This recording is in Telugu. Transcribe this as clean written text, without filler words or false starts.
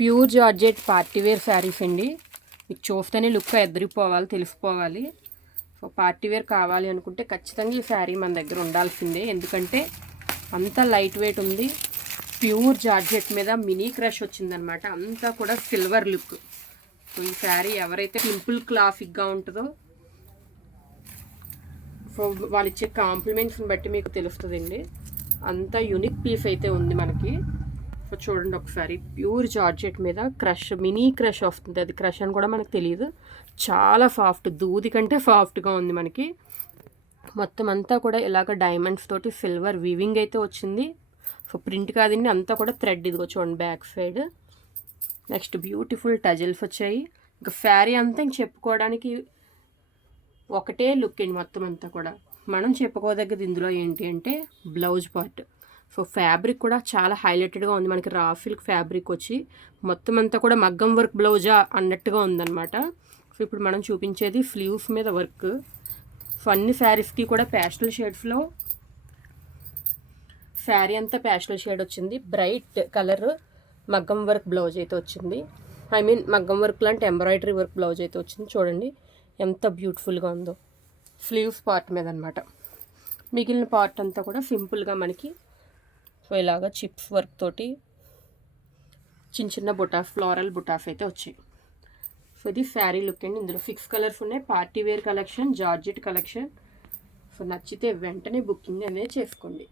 Pure georgette party wear saris అండి. మీకు చూస్తేనే లుక్ ఎదిరిపోవాలి, తెలిసిపోవాలి. సో పార్టీ వేర్ కావాలి అనుకుంటే ఖచ్చితంగా ఈ శారీ మన దగ్గర ఉండాల్సిందే. ఎందుకంటే అంత లైట్ వెయిట్ ఉంది. ప్యూర్ జార్జెట్ మీద మినీ క్రష్ వచ్చిందనమాట. అంతా కూడా సిల్వర్ లుక్. సో ఈ శారీ ఎవరైతే సింపుల్ క్లాసిక్గా ఉంటుందో సో వాళ్ళు ఇచ్చే కాంప్లిమెంట్స్ని బట్టి మీకు తెలుస్తుందండి. అంత యూనిక్ పీస్ అయితే ఉంది మనకి. సో చూడండి ఒకసారి, ప్యూర్ జార్జెట్ మీద క్రష్, మినీ క్రష్ వస్తుంది. అది క్రష్ అని కూడా మనకు తెలియదు. చాలా సాఫ్ట్, దూది కంటే సాఫ్ట్గా ఉంది మనకి. మొత్తం అంతా కూడా ఇలాగ డైమండ్స్ తోటి సిల్వర్ వీవింగ్ అయితే వచ్చింది. సో ప్రింట్ కాదండి, అంతా కూడా థ్రెడ్. ఇదిగో చూడండి back side. Next beautiful tassels వచ్చాయి. ఇంకా శారీ అంతా ఇంక చెప్పుకోవడానికి ఒకటే లుక్ అండి. మొత్తం అంతా కూడా మనం చెప్పుకోదగ్గది ఇందులో ఏంటి అంటే బ్లౌజ్ పార్ట్. సో ఫ్యాబ్రిక్ కూడా చాలా హైలైటెడ్గా ఉంది మనకి. రా సిల్క్ ఫ్యాబ్రిక్ వచ్చి మొత్తం అంతా కూడా మగ్గం వర్క్ బ్లౌజా అన్నట్టుగా ఉందన్నమాట. సో ఇప్పుడు మనం చూపించేది స్లీవ్స్ మీద వర్క్. సో అన్ని శారీస్కి కూడా ప్యాస్టల్ షేడ్స్లో శారీ అంతా ప్యాస్టల్ షేడ్ వచ్చింది. బ్రైట్ కలర్ మగ్గం వర్క్ బ్లౌజ్ అయితే వచ్చింది. ఐ మీన్ మగ్గం వర్క్ లాంటి ఎంబ్రాయిడరీ వర్క్ బ్లౌజ్ అయితే వచ్చింది. చూడండి ఎంత బ్యూటిఫుల్గా ఉందో స్లీవ్స్ పార్ట్ మీద అనమాట. మిగిలిన పార్ట్ అంతా కూడా సింపుల్గా మనకి సో ఇలాగా చిప్స్ వర్క్ తోటి చిన్న చిన్న బుటాస్, ఫ్లోరల్ బుటాస్ అయితే వచ్చాయి. సో ఇది శారీ లుక్ అండి. ఇందులో 6 కలర్స్ ఉన్నాయి. Party wear collection, georgette collection. So నచ్చితే వెంటనే బుకింగ్ అనేది చేసుకోండి.